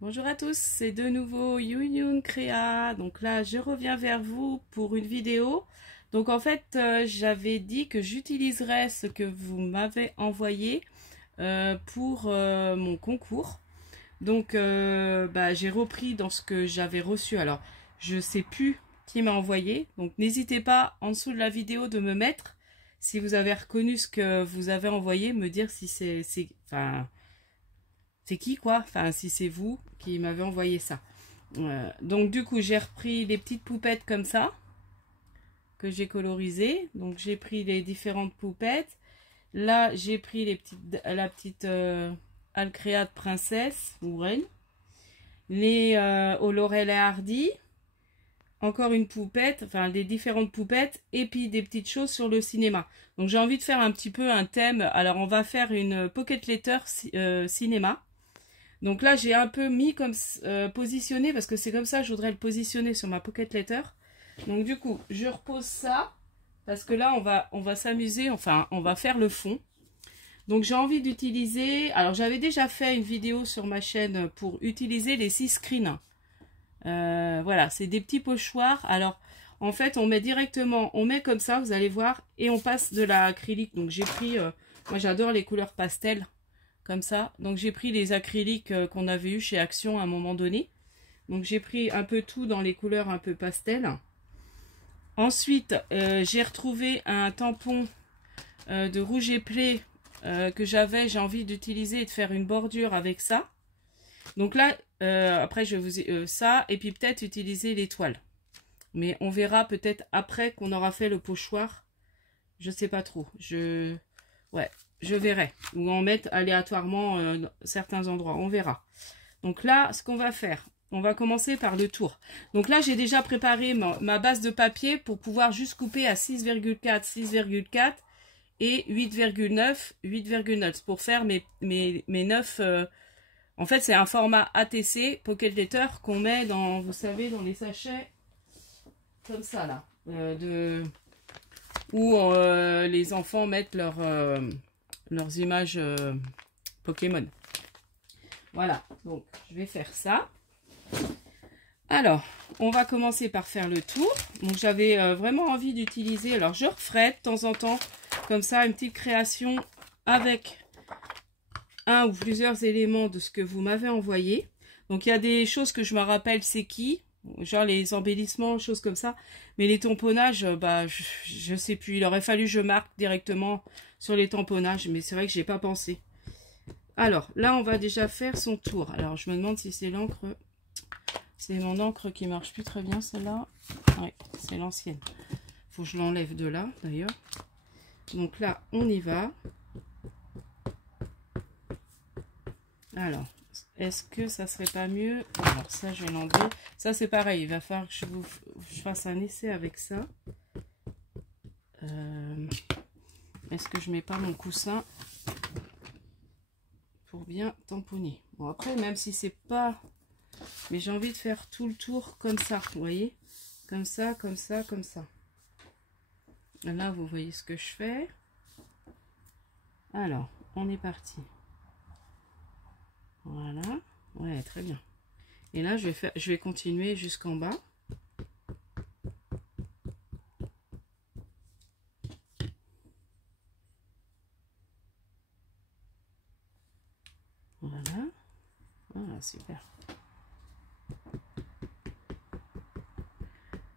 Bonjour à tous, c'est de nouveau Yuyun Créa. Donc là, je reviens vers vous pour une vidéo. Donc en fait, j'avais dit que j'utiliserais ce que vous m'avez envoyé pour mon concours. Donc j'ai repris dans ce que j'avais reçu. Alors, je sais plus qui m'a envoyé. Donc n'hésitez pas en dessous de la vidéo de me mettre si vous avez reconnu ce que vous avez envoyé, me dire si c'est qui quoi, enfin si c'est vous qui m'avez envoyé ça. Donc du coup j'ai repris les petites poupettes comme ça que j'ai colorisées. Donc j'ai pris les différentes poupettes. Là j'ai pris la petite Alcréa de princesse ou reine, les au Laurel et Hardy, encore une poupette, enfin des différentes poupettes, et puis des petites choses sur le cinéma. Donc j'ai envie de faire un petit peu un thème. Alors on va faire une pocket letter cinéma. Donc là, j'ai un peu mis comme positionné, parce que c'est comme ça que je voudrais le positionner sur ma pocket letter. Donc du coup, je repose ça, parce que là, on va s'amuser, enfin, on va faire le fond. Donc j'ai envie d'utiliser, alors j'avais déjà fait une vidéo sur ma chaîne pour utiliser les 6 screens. Voilà, c'est des petits pochoirs. Alors, en fait, on met directement, on met comme ça, vous allez voir, et on passe de l'acrylique. Donc j'ai pris, moi j'adore les couleurs pastel. Comme ça, donc j'ai pris les acryliques qu'on avait eu chez Action à un moment donné. Donc j'ai pris un peu tout dans les couleurs un peu pastel. Ensuite, j'ai retrouvé un tampon de rouge et play que j'ai envie d'utiliser et de faire une bordure avec ça. Donc là, après je vais vous ça, et puis peut-être utiliser l'étoile. Mais on verra peut-être après qu'on aura fait le pochoir. Je sais pas trop. Ouais, je verrai. Ou en mettre aléatoirement certains endroits. On verra. Donc là, ce qu'on va faire, on va commencer par le tour. Donc là, j'ai déjà préparé ma base de papier pour pouvoir juste couper à 6,4, 6,4 et 8,9, 8,9 pour faire mes 9. En fait, c'est un format ATC, Pocket Letter, qu'on met dans, vous savez, dans les sachets comme ça là. Où les enfants mettent leurs images Pokémon. Voilà, donc je vais faire ça. Alors, on va commencer par faire le tour. Donc j'avais vraiment envie d'utiliser, alors je referai de temps en temps, comme ça, une petite création avec un ou plusieurs éléments de ce que vous m'avez envoyé. Donc il y a des choses que je me rappelle, c'est qui, genre les embellissements, choses comme ça. Mais les tamponnages, je sais plus. Il aurait fallu que je marque directement sur les tamponnages, mais c'est vrai que j'ai pas pensé. Alors, là, on va déjà faire son tour. Alors, je me demande si c'est l'encre. C'est mon encre qui marche plus très bien, celle-là. Oui, c'est l'ancienne. Faut que je l'enlève de là, d'ailleurs. Donc là, on y va. Alors, est-ce que ça serait pas mieux? Alors, ça, je vais l'enlever. Ça, c'est pareil. Il va falloir que je fasse un essai avec ça. Est-ce que je mets pas mon coussin pour bien tamponner? Bon, après, même si c'est pas... Mais j'ai envie de faire tout le tour comme ça, vous voyez? Comme ça, comme ça, comme ça. Là, vous voyez ce que je fais. Alors, on est parti. Voilà. Ouais, très bien. Et là, je vais continuer jusqu'en bas. Voilà. Voilà, super.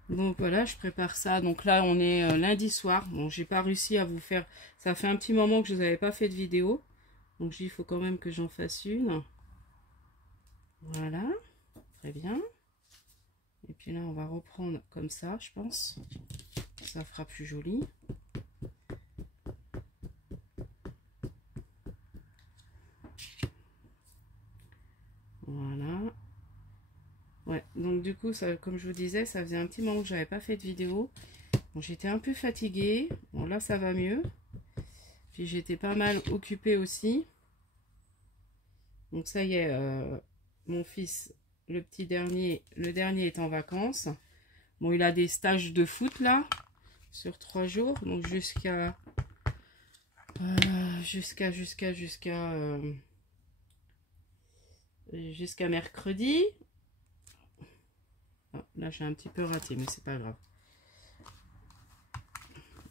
Donc voilà, je prépare ça. Donc là, on est lundi soir. Bon, j'ai pas réussi à vous faire... Ça fait un petit moment que je vous avais pas fait de vidéo. Donc il faut quand même que j'en fasse une. Voilà. Très bien. Et puis là, on va reprendre comme ça, je pense. Ça fera plus joli. Voilà. Ouais, donc du coup, ça, comme je vous disais, ça faisait un petit moment que j'avais pas fait de vidéo. Bon, j'étais un peu fatiguée. Bon, là, ça va mieux. Puis j'étais pas mal occupée aussi. Donc ça y est, mon fils, le dernier est en vacances. Bon, il a des stages de foot là, sur 3 jours. Donc jusqu'à jusqu'à mercredi. Oh, là, j'ai un petit peu raté, mais c'est pas grave.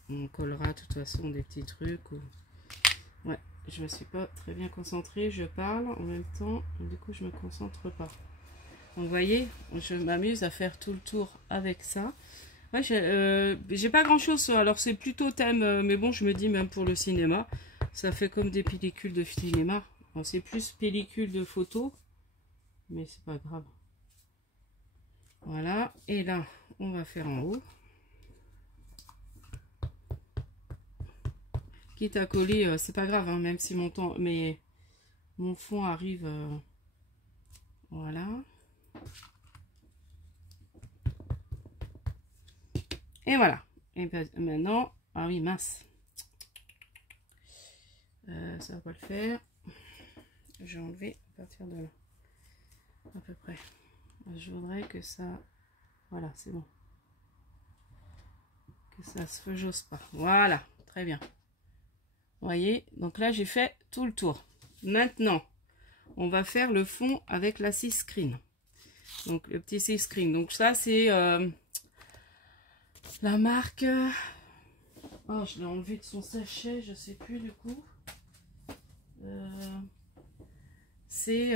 On collera de toute façon des petits trucs. Ou... Ouais, je me suis pas très bien concentrée. Je parle en même temps. Du coup, je me concentre pas. Donc, vous voyez, je m'amuse à faire tout le tour avec ça. Ouais, j'ai pas grand chose. Alors, c'est plutôt thème. Mais bon, je me dis, même pour le cinéma, ça fait comme des pellicules de cinéma. Bon, c'est plus pellicule de photo. Mais c'est pas grave. Voilà. Et là, on va faire en haut. Quitte à coller, c'est pas grave, hein, même si mon fond arrive. Voilà. Et voilà. Et ben, maintenant, ah oui, mince. Ça va pas le faire. Je vais enlever à partir de là. À peu près. Je voudrais que ça... Voilà, c'est bon. Que ça se feujosse pas. Voilà, très bien. Vous voyez, donc là j'ai fait tout le tour. Maintenant, on va faire le fond avec la screen. Donc le petit screen. Donc ça c'est la marque. Oh, je l'ai enlevé de son sachet, je sais plus du coup. C'est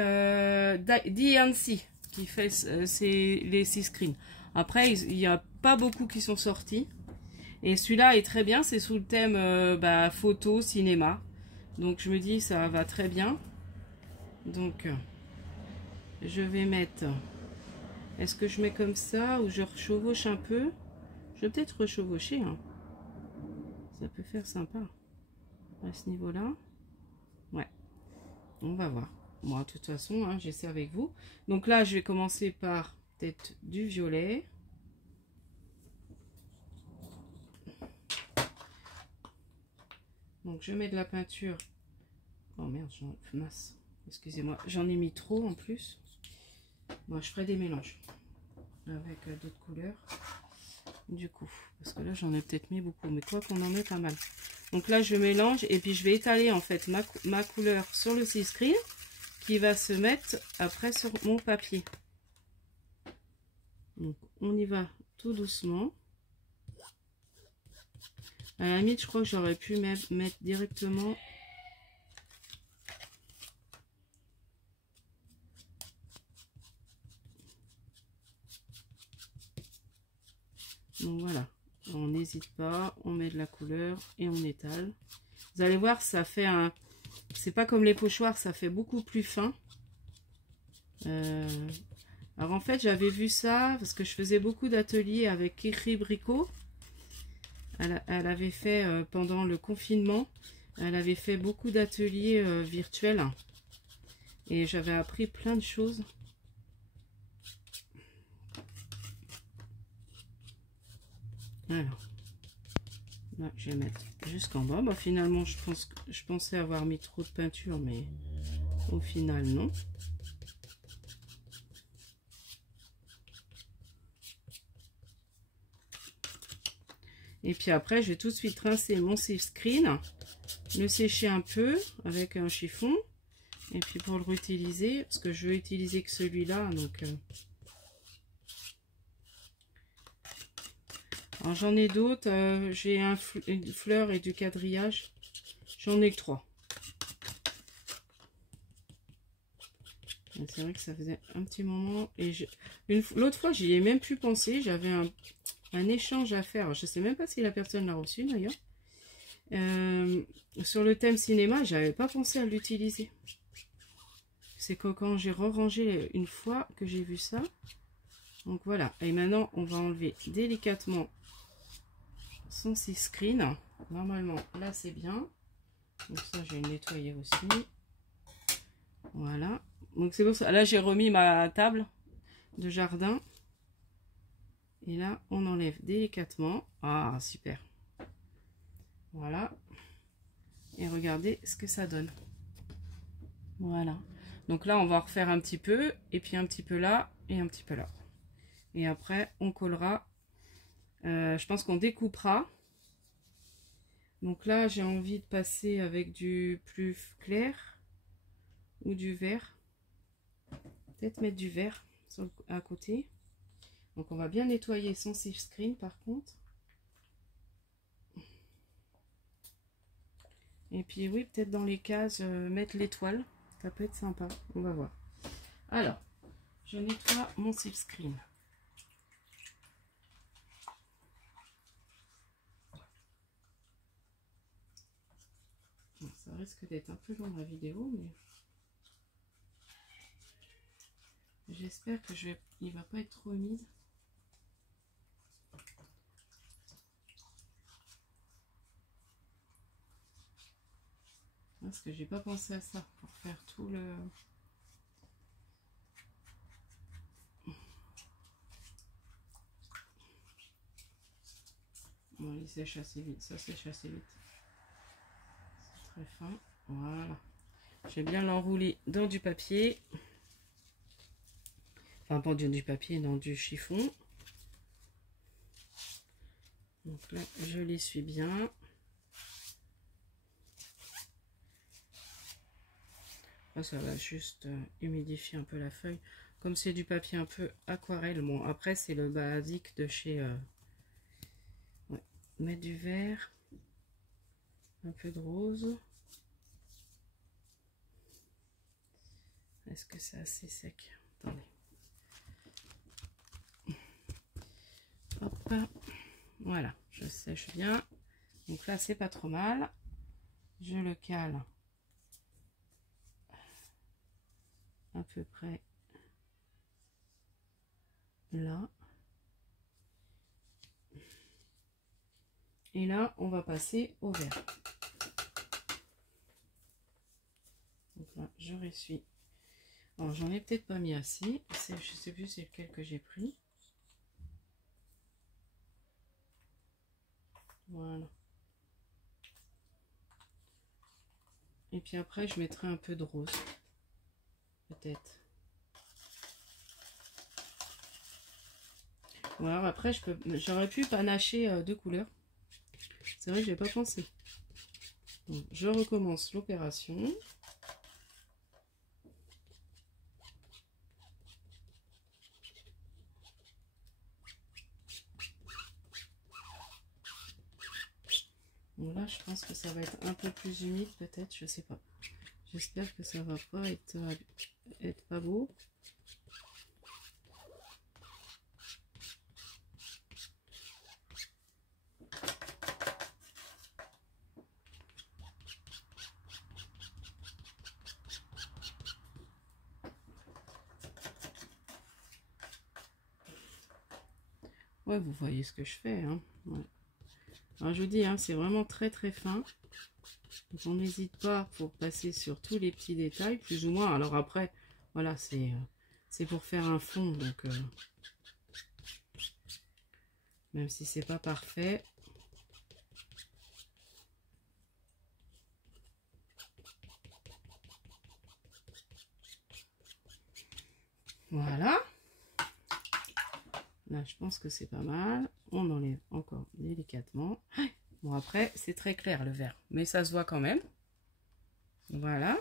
DNC qui fait les screens. Après, il n'y a pas beaucoup qui sont sortis. Et celui-là est très bien, c'est sous le thème photo, cinéma. Donc je me dis ça va très bien. Donc je vais mettre... Est-ce que je mets comme ça ou je rechevauche un peu? Je vais peut-être rechevaucher. Hein. Ça peut faire sympa. À ce niveau-là. Ouais. On va voir. Moi, de toute façon, hein, j'essaie avec vous. Donc là, je vais commencer par peut-être du violet. Donc je mets de la peinture. Oh merde, mince. Excusez-moi, j'en ai mis trop en plus. Moi, je ferai des mélanges avec d'autres couleurs. Du coup, parce que là, j'en ai peut-être mis beaucoup, mais quoi qu'on en met pas mal. Donc là, je mélange et puis je vais étaler en fait ma couleur sur le screen qui va se mettre après sur mon papier. Donc on y va tout doucement. À la limite, je crois que j'aurais pu mettre directement. Donc voilà, on n'hésite pas, on met de la couleur et on étale. Vous allez voir, ça fait un... C'est pas comme les pochoirs, ça fait beaucoup plus fin. Alors en fait, j'avais vu ça parce que je faisais beaucoup d'ateliers avec Kiri Bricot. Elle avait fait pendant le confinement, elle avait fait beaucoup d'ateliers virtuels. Et j'avais appris plein de choses. Alors, là, je vais mettre jusqu'en bas. Bah, finalement, je pensais avoir mis trop de peinture, mais au final, non. Et puis après, je vais tout de suite rincer mon screen, le sécher un peu avec un chiffon. Et puis pour le réutiliser, parce que je veux utiliser que celui-là, donc... Alors j'en ai d'autres, j'ai une fleur et du quadrillage, j'en ai que 3. C'est vrai que ça faisait un petit moment, et l'autre fois j'y ai même plus pensé, j'avais un échange à faire, je sais même pas si la personne l'a reçu d'ailleurs, sur le thème cinéma, j'avais pas pensé à l'utiliser. C'est que quand j'ai re-rangé une fois que j'ai vu ça, donc voilà, et maintenant on va enlever délicatement son screen. Normalement là c'est bien, donc ça je vais le nettoyer aussi. Voilà, donc c'est bon, là j'ai remis ma table de jardin et là on enlève délicatement. Ah super, voilà, et regardez ce que ça donne. Voilà, donc là on va refaire un petit peu et puis un petit peu là et un petit peu là, et après on collera. Je pense qu'on découpera. Donc là, j'ai envie de passer avec du plus clair ou du vert. peut-être mettre du vert à côté. Donc on va bien nettoyer son silkscreen par contre. Et puis oui, peut-être dans les cases, mettre l'étoile. Ça peut être sympa. On va voir. Alors, je nettoie mon silkscreen. Ça risque d'être un peu long la vidéo, mais j'espère que il va pas être trop humide. Parce que j'ai pas pensé à ça pour faire tout le... Bon, il sèche assez vite, ça sèche assez vite. C'est très fin, voilà. Je vais bien l'enrouler dans du papier. Enfin, pas du papier, dans du chiffon. Donc là, je l'essuie bien. Là, ça va juste humidifier un peu la feuille. Comme c'est du papier un peu aquarelle. Bon, après, c'est le basique de chez... Ouais. Mettre du vert. Un peu de rose. Est-ce que c'est assez sec? Attendez. Hop. Voilà, je sèche bien. Donc là, c'est pas trop mal. Je le cale à peu près là. Et là, on va passer au vert. Donc là, je ressuie. Alors, j'en ai peut-être pas mis assez. Je sais plus c'est lequel que j'ai pris. Voilà. Et puis après, je mettrai un peu de rose. Peut-être. Ou alors après, j'aurais pu panacher deux couleurs. C'est vrai que j'ai pas pensé. Donc, je recommence l'opération. Bon, là, je pense que ça va être un peu plus humide, peut-être, je sais pas. J'espère que ça va pas être pas beau. Ouais, vous voyez ce que je fais, hein. Ouais. Alors, je vous dis, hein, c'est vraiment très très fin. Donc, on n'hésite pas pour passer sur tous les petits détails, plus ou moins. Alors après, voilà, c'est pour faire un fond, donc même si c'est pas parfait. Voilà. Là, je pense que c'est pas mal. On enlève encore délicatement. Bon, après, c'est très clair le vert, mais ça se voit quand même. Voilà.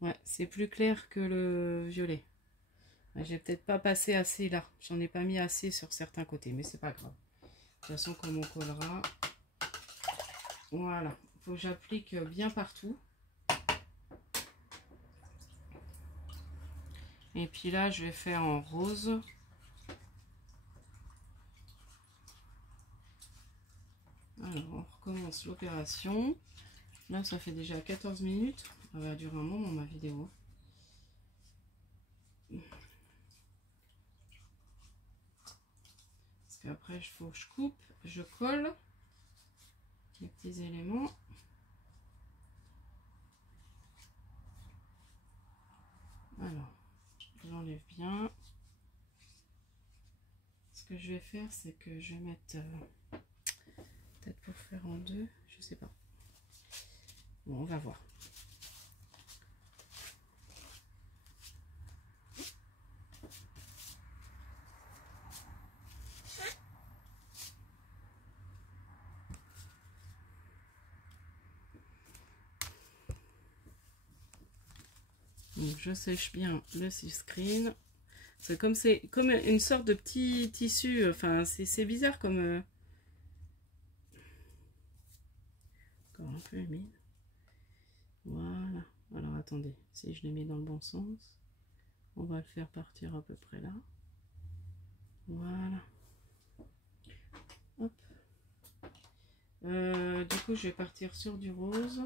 Ouais, c'est plus clair que le violet. J'ai peut-être pas passé assez là. J'en ai pas mis assez sur certains côtés, mais c'est pas grave. De toute façon, comme on collera. Voilà. Il faut que j'applique bien partout. Et puis là, je vais faire en rose. Alors, on recommence l'opération. Là, ça fait déjà 14 minutes. Ça va durer un moment, ma vidéo. Parce qu'après, il faut que je coupe, je colle les petits éléments. Alors, j'enlève bien. Ce que je vais faire, c'est que je vais mettre... peut-être pour faire en deux, je sais pas. Bon, on va voir. Donc je sèche bien le silkscreen. C'est comme une sorte de petit tissu. Enfin, c'est bizarre comme... Encore un peu humide. Voilà. Alors attendez, si je les mets dans le bon sens, on va le faire partir à peu près là. Voilà. Hop. Du coup, je vais partir sur du rose.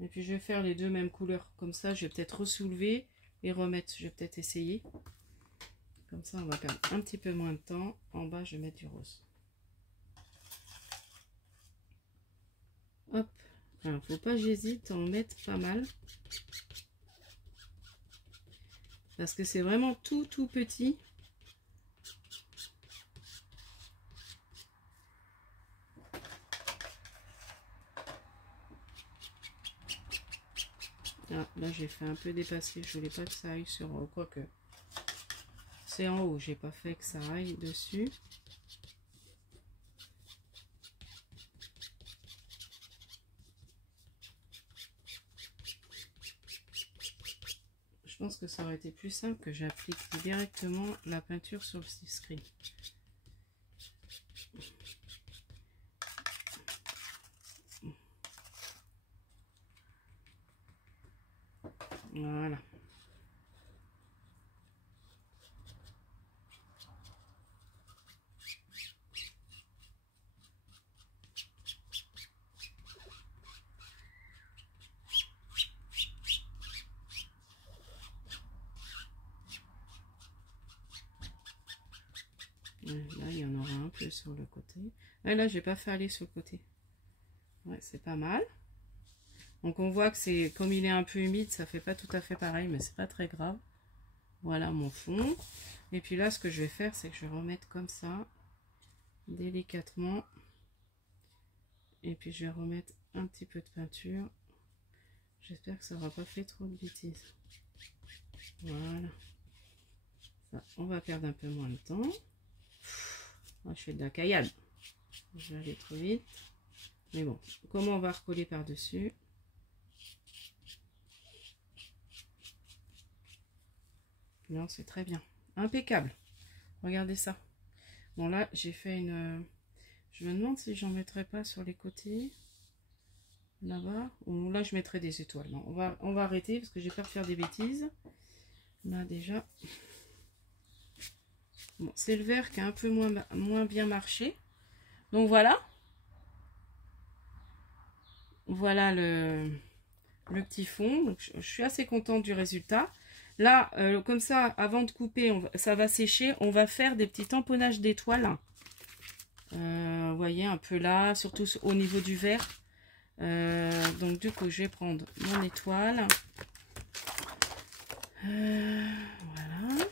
Et puis je vais faire les deux mêmes couleurs. Comme ça, je vais peut-être ressoulever et remettre. Je vais peut-être essayer. Comme ça, on va perdre un petit peu moins de temps. En bas, je vais mettre du rose. Hop. Alors, faut pas que j'hésite à en mettre pas mal. Parce que c'est vraiment tout petit. Ah, là, j'ai fait un peu dépasser. Je voulais pas que ça aille sur... Quoique, c'est en haut. J'ai pas fait que ça aille dessus. Je pense que ça aurait été plus simple que j'applique directement la peinture sur le silkscreen. Voilà. Là, il y en aura un peu sur le côté. Et là, j'ai pas fait aller sur le côté. Ouais, c'est pas mal. Donc, on voit que c'est comme il est un peu humide, ça fait pas tout à fait pareil, mais c'est pas très grave. Voilà mon fond. Et puis là, ce que je vais faire, c'est que je vais remettre comme ça, délicatement. Et puis, je vais remettre un petit peu de peinture. J'espère que ça n'aura pas fait trop de bêtises. Voilà. Ça, on va perdre un peu moins de temps. Oh, je fais de la caillade. Je vais aller trop vite. Mais bon, comment on va recoller par-dessus? Non, c'est très bien. Impeccable. Regardez ça. Bon, là, j'ai fait une... Je me demande si j'en mettrai pas sur les côtés. Là-bas. Ou là, je mettrai des étoiles. Non, on va arrêter parce que j'ai peur de faire des bêtises. Là, déjà... Bon, c'est le vert qui a un peu moins bien marché. Donc, voilà. Voilà le petit fond. Donc, je suis assez contente du résultat. Là, comme ça, avant de couper, ça va sécher. On va faire des petits tamponnages d'étoiles. Vous voyez, un peu là, surtout au niveau du vert. Donc, du coup, je vais prendre mon étoile. Voilà.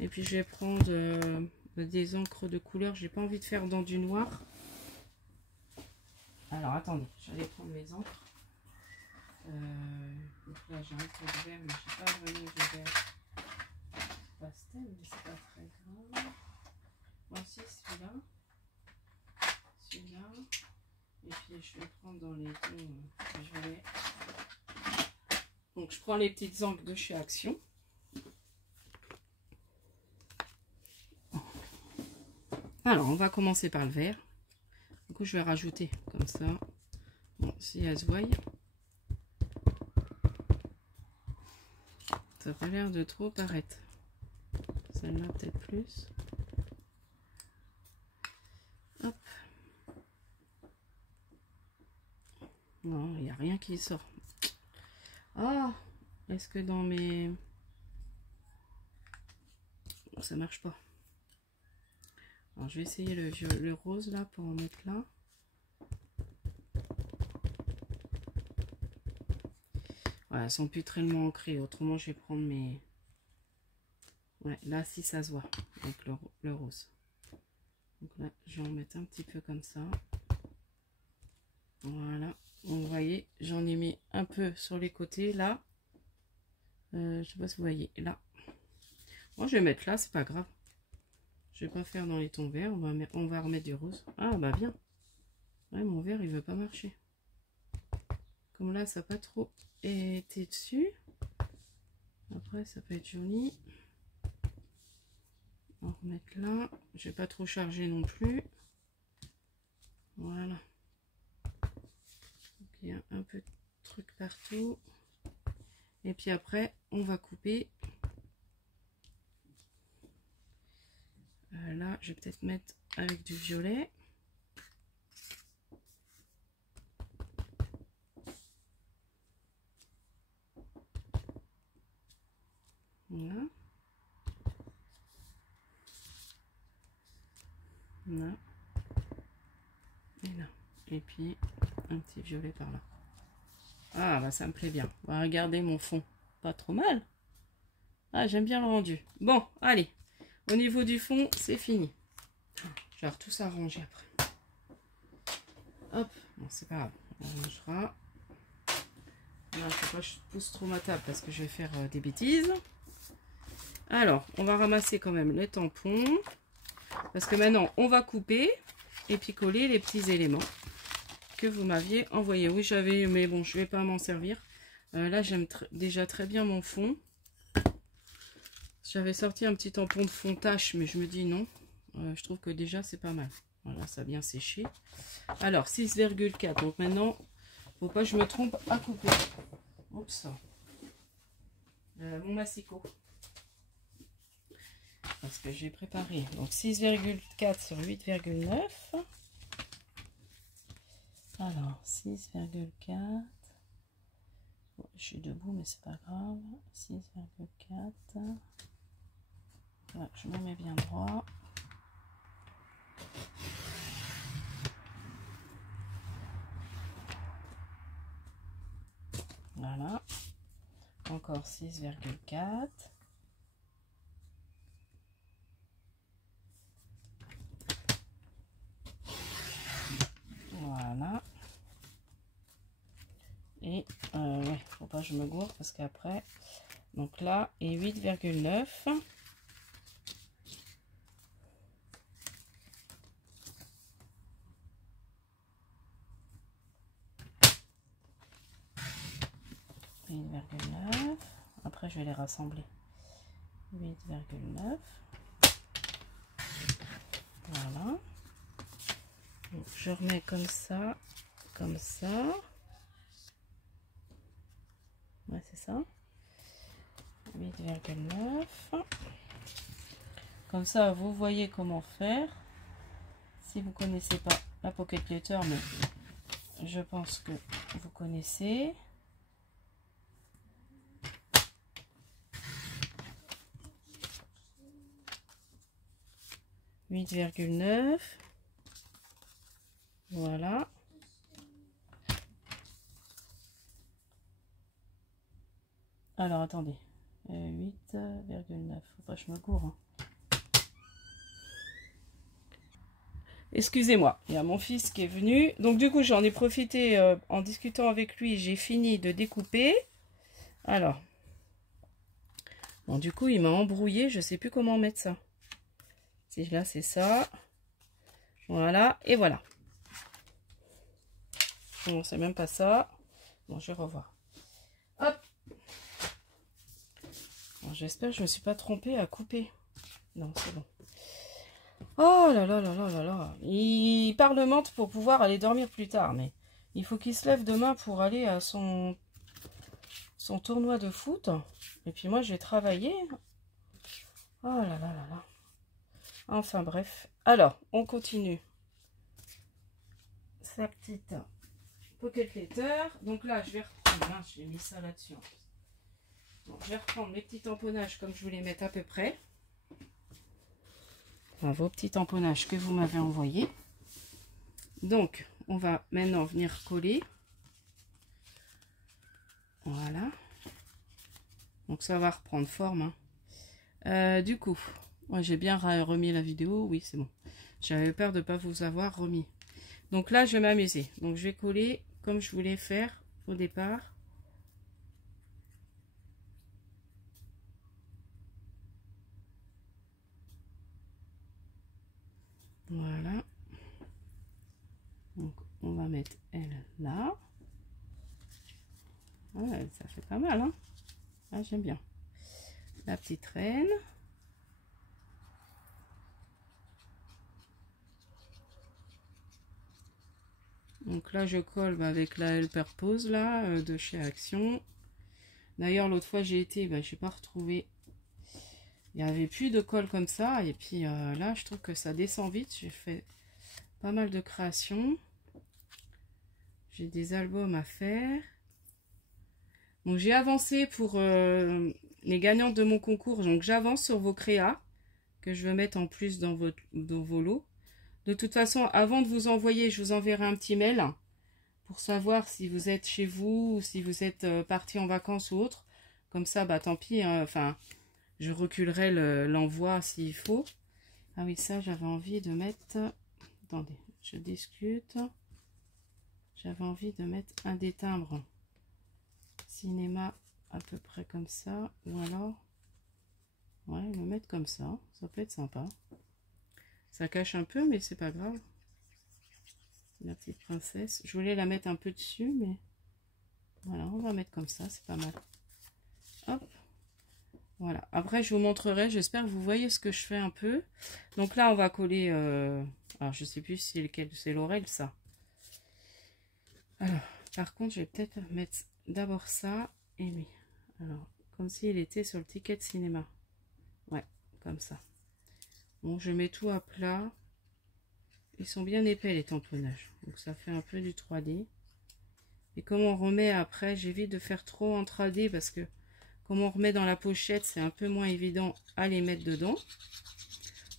Et puis, je vais prendre des encres de couleur. J'ai pas envie de faire dans du noir. Alors, attendez, j'allais prendre mes encres. Donc là, j'ai un peu de vert, mais je sais pas vraiment de vert pastel, mais c'est pas très grave. Voici celui-là. Celui-là. Et puis, je vais prendre dans les tons violets. Donc, je prends les petites encres de chez Action. Alors, on va commencer par le vert. Du coup, je vais rajouter comme ça. Bon, si elle se voit. Ça n'a pas l'air de trop paraître. Celle-là, peut-être plus. Hop. Non, il n'y a rien qui sort. Ah, est-ce que dans mes... Ça marche pas. Alors, je vais essayer le rose là pour en mettre là. Voilà, elles sont plus tellement ancrées. Autrement, je vais prendre mes... Ouais, là, si ça se voit. Donc, le rose. Donc là, je vais en mettre un petit peu comme ça. Voilà. Donc, vous voyez, j'en ai mis un peu sur les côtés, là. Je sais pas si vous voyez, là. Moi, je vais mettre là, c'est pas grave. Je vais pas faire dans les tons verts. On va remettre du rose. Ah, bah bien. Ouais, mon vert, il veut pas marcher. Comme là, ça n'a pas trop été dessus. Après, ça peut être joli. On va remettre là. Je vais pas trop charger non plus. Voilà. Donc, il y a un peu de truc partout. Et puis après, on va couper. Là, je vais peut-être mettre avec du violet. Voilà. Là. Et là. Et puis, un petit violet par là. Ah, bah ça me plaît bien. On va regarder mon fond. Pas trop mal. Ah, j'aime bien le rendu. Bon, allez. Au niveau du fond, c'est fini. Je vais tout s'arranger après. Hop. Bon, c'est pas grave. On rangera. Là, il ne faut pas que je pousse trop ma table parce que je vais faire des bêtises. Alors, on va ramasser quand même les tampons. Parce que maintenant, on va couper et puis coller les petits éléments que vous m'aviez envoyés. Oui, j'avais, mais bon, je ne vais pas m'en servir. Là, j'aime déjà très bien mon fond. J'avais sorti un petit tampon de fond tache, mais je me dis non. Je trouve que déjà, c'est pas mal. Voilà, ça a bien séché. Alors, 6,4. Donc maintenant, faut pas que je me trompe à couper. Oups. Mon massicot. Parce que j'ai préparé. Donc 6,4 sur 8,9. Alors, 6,4. Bon, je suis debout, mais c'est pas grave. 6,4. Voilà, je me mets bien droit. Voilà. Encore 6,4. Voilà. Et ouais, faut pas que je me gourre parce qu'après, donc là, et 8,9. Après, je vais les rassembler. 8,9. Voilà. Donc, je remets comme ça, comme ça. Ouais, c'est ça. 8,9. Comme ça, vous voyez comment faire. Si vous connaissez pas la Pocket Letter, mais je pense que vous connaissez. « 8,9 ». Voilà. Alors, attendez. 8,9. Faut pas que je me gourre. Hein. Excusez-moi, il y a mon fils qui est venu. Donc, du coup, j'en ai profité en discutant avec lui. J'ai fini de découper. Alors. Bon, du coup, il m'a embrouillé. Je sais plus comment mettre ça. Si là, c'est ça. Voilà. Et voilà. Non, c'est même pas ça. Bon, je vais revoir. Hop. Bon, j'espère que je ne me suis pas trompée à couper. Non, c'est bon. Oh là là là là là là. Il parlemente pour pouvoir aller dormir plus tard. Mais il faut qu'il se lève demain pour aller à son tournoi de foot. Et puis moi, je vais travailler. Oh là là là là. Enfin bref. Alors, on continue. Sa petite Pocket Letter. Donc là, je vais reprendre. Hein, j'ai mis ça là-dessus. Bon, je vais reprendre mes petits tamponnages comme je voulais mettre à peu près. Enfin, vos petits tamponnages que vous m'avez envoyés. Donc, on va maintenant venir coller. Voilà. Donc, ça va reprendre forme. Hein. Du coup, moi, j'ai bien remis la vidéo. Oui, c'est bon. J'avais peur de ne pas vous avoir remis. Donc là, je vais m'amuser. Donc, je vais coller comme je voulais faire au départ. Voilà. Donc, on va mettre elle là. Ouais, ça fait pas mal, hein. Ah, j'aime bien. La petite reine. Donc là, je colle avec la Helper Pose là, de chez Action. D'ailleurs, l'autre fois, j'ai été, je n'ai pas retrouvé. Il n'y avait plus de colle comme ça. Et puis là, je trouve que ça descend vite. J'ai fait pas mal de créations. J'ai des albums à faire. Donc, j'ai avancé pour les gagnantes de mon concours. Donc, j'avance sur vos créas que je veux mettre en plus dans vos lots. De toute façon, avant de vous envoyer, je vous enverrai un petit mail pour savoir si vous êtes chez vous ou si vous êtes parti en vacances ou autre. Comme ça, tant pis. Enfin, je reculerai l'envoi s'il faut. Ah oui, ça, j'avais envie de mettre... Attendez, je discute. J'avais envie de mettre un des timbres cinéma à peu près comme ça. Ou alors... Ouais, le mettre comme ça. Ça peut être sympa. Ça cache un peu, mais c'est pas grave. La petite princesse. Je voulais la mettre un peu dessus, mais... Voilà, on va mettre comme ça, c'est pas mal. Hop. Voilà. Après, je vous montrerai. J'espère que vous voyez ce que je fais un peu. Donc là, on va coller... Alors, je sais plus si c'est lequel. C'est l'oreille, ça. Alors, par contre, je vais peut-être mettre d'abord ça et lui. Alors, comme s'il était sur le ticket de cinéma. Ouais, comme ça. Bon, je mets tout à plat. Ils sont bien épais, les tamponnages. Donc, ça fait un peu du 3D. Et comme on remet après, j'évite de faire trop en 3D parce que comme on remet dans la pochette, c'est un peu moins évident à les mettre dedans.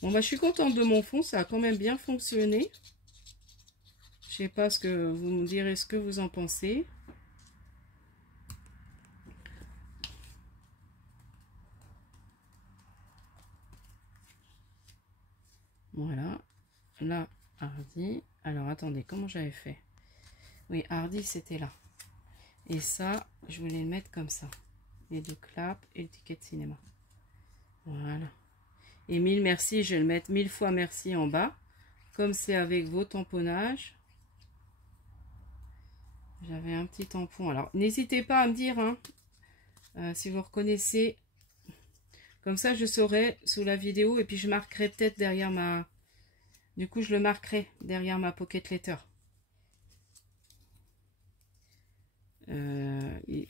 Bon, je suis contente de mon fond. Ça a quand même bien fonctionné. Je sais pas ce que vous me direz ce que vous en pensez. Voilà. Là, Hardy. Alors, attendez, comment j'avais fait? Oui, Hardy, c'était là. Et ça, je voulais le mettre comme ça. Les deux claps et le ticket de cinéma. Voilà. Et 1000 merci, je vais le mettre 1000 fois merci en bas. Comme c'est avec vos tamponnages. J'avais un petit tampon. Alors, n'hésitez pas à me dire si vous reconnaissez. Comme ça, je saurai sous la vidéo. Et puis, je marquerai peut-être derrière ma... Du coup, je le marquerai derrière ma pocket letter.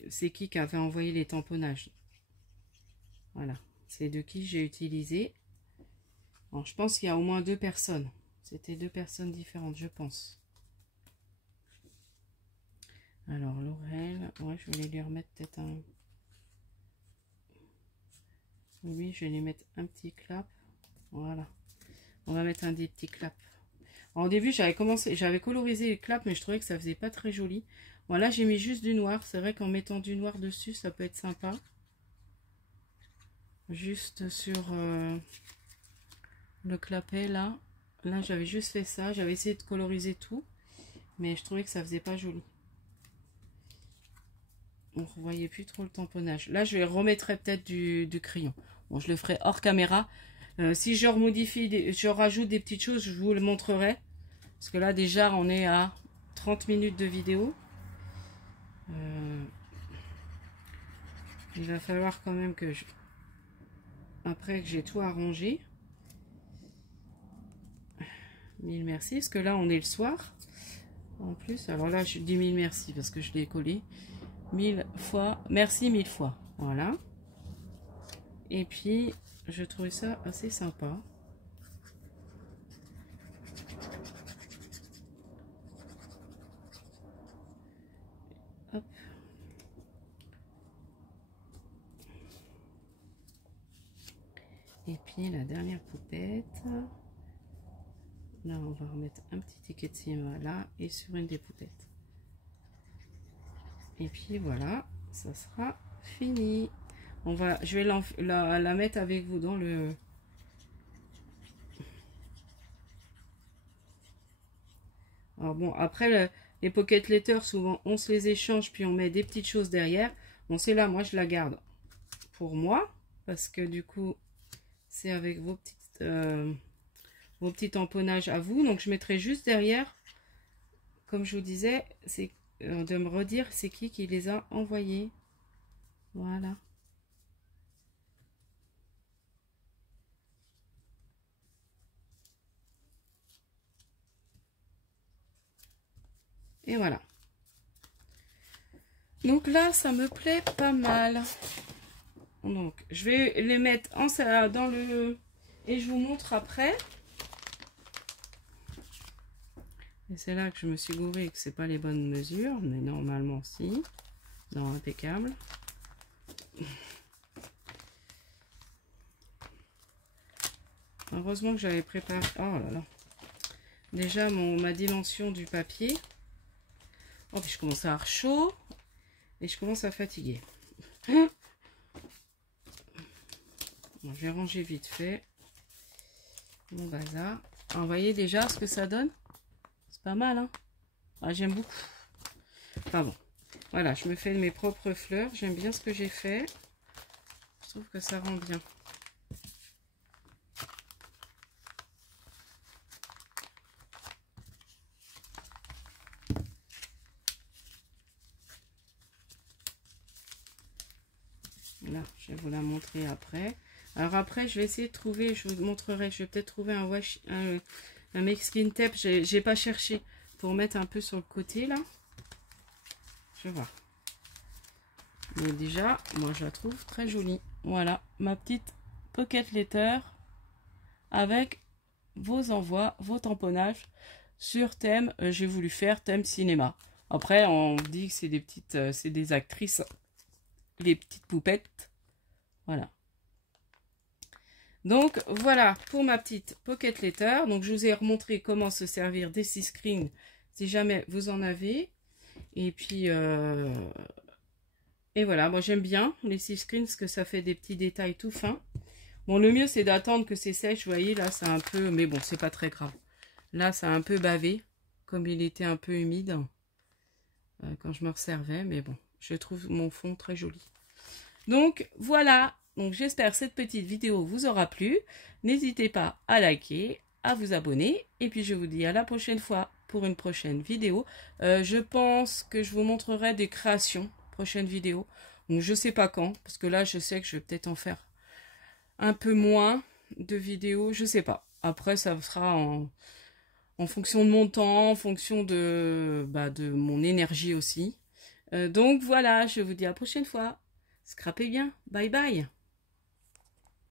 C'est qui avait envoyé les tamponnages? Voilà. C'est de qui j'ai utilisé. Alors, je pense qu'il y a au moins 2 personnes. C'était 2 personnes différentes, je pense. Alors, Laurel, ouais, je vais lui remettre peut-être un... Oui, je vais lui mettre un petit clap. Voilà. On va mettre un des petits claps. Alors, au début, j'avais colorisé les claps, mais je trouvais que ça faisait pas très joli. Voilà, j'ai mis juste du noir. C'est vrai qu'en mettant du noir dessus, ça peut être sympa. Juste sur le clapet, là. Là, j'avais juste fait ça. J'avais essayé de coloriser tout, mais je trouvais que ça faisait pas joli. On ne voyait plus trop le tamponnage. Là, je vais remettrai peut-être du crayon. Bon, je le ferai hors caméra. Si je remodifie, je rajoute des petites choses, je vous le montrerai. Parce que là, déjà, on est à 30 minutes de vidéo. Il va falloir quand même que après que j'ai tout arrangé. 1000 merci. Parce que là, on est le soir. En plus, alors là, je dis 1000 merci parce que je l'ai collé. 1000 fois. Merci 1000 fois. Voilà. Et puis, je trouvais ça assez sympa. Hop. Et puis, la dernière poupette. Là, on va remettre un petit ticket de cinéma là et sur une des poupettes. Et puis, voilà, ça sera fini. Je vais la mettre avec vous dans le... Alors bon, après, les pocket letters, souvent, on se les échange, puis on met des petites choses derrière. Bon, c'est là, moi, je la garde pour moi, parce que du coup, c'est avec vos petits tamponnages à vous. Donc, je mettrai juste derrière, comme je vous disais, c'est de me redire c'est qui les a envoyés. Voilà. Et voilà. Donc là, ça me plaît pas mal. Donc, je vais les mettre dans le... Et je vous montre après. Et c'est là que je me suis gourée et que c'est pas les bonnes mesures. Mais normalement, si. Non, impeccable. Heureusement que j'avais préparé... Oh là là. Déjà, ma dimension du papier. Oh, puis je commence à avoir chaud. Et je commence à fatiguer. Bon, je vais ranger vite fait mon bazar. Vous voyez déjà ce que ça donne? C'est pas mal, hein? Ah, j'aime beaucoup. Enfin bon, voilà, je me fais mes propres fleurs. J'aime bien ce que j'ai fait. Je trouve que ça rend bien. Là, je vais vous la montrer après. Alors après, je vais essayer de trouver, je vous montrerai, je vais peut-être trouver un Mexican tape. J'ai pas cherché pour mettre un peu sur le côté là. Je vais voir. Mais déjà, moi je la trouve très jolie. Voilà, ma petite pocket letter avec vos envois, vos tamponnages sur thème. J'ai voulu faire thème cinéma. Après, on dit que c'est des petites, c'est des actrices, les petites poupettes. Voilà. Donc voilà pour ma petite pocket letter. Donc je vous ai remontré comment se servir des 6 screens si jamais vous en avez. Et puis et voilà, moi j'aime bien les 6 screens parce que ça fait des petits détails tout fins. Bon, le mieux c'est d'attendre que c'est sèche. Vous voyez là c'est un peu, mais bon c'est pas très grave. Là ça a un peu bavé comme il était un peu humide quand je me resservais. Mais bon, je trouve mon fond très joli. Donc voilà. Donc j'espère que cette petite vidéo vous aura plu. N'hésitez pas à liker, à vous abonner. Et puis je vous dis à la prochaine fois pour une prochaine vidéo. Je pense que je vous montrerai des créations. Prochaine vidéo. Donc je sais pas quand. Parce que là je sais que je vais peut-être en faire un peu moins de vidéos. Je sais pas. Après ça sera en fonction de mon temps. En fonction de mon énergie aussi. Donc voilà. Je vous dis à la prochaine fois. Scrapez bien. Bye bye.